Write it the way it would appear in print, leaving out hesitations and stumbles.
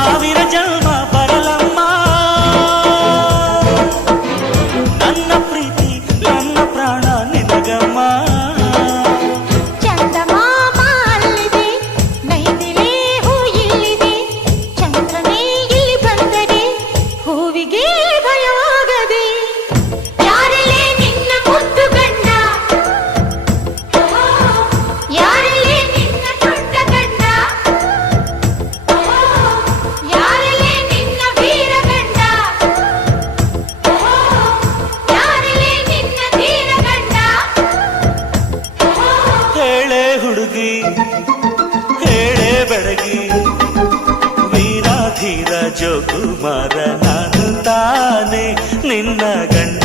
ಸಾವಿರ ಜನ್ಮ ಬರಲಮ್ಮ ನನ್ನ ಪ್ರೀತಿ ನನ್ನ ಪ್ರಾಣ ನಿನಗಮ್ಮ ಹುಡುಗಿ ಹೇಳೆ ಬೆಳಗಿ ವೀರಾಧೀರ ಜೋಕುಮಾರ ನಾನು ತಾನೆ ನಿನ್ನ ಗಂಡ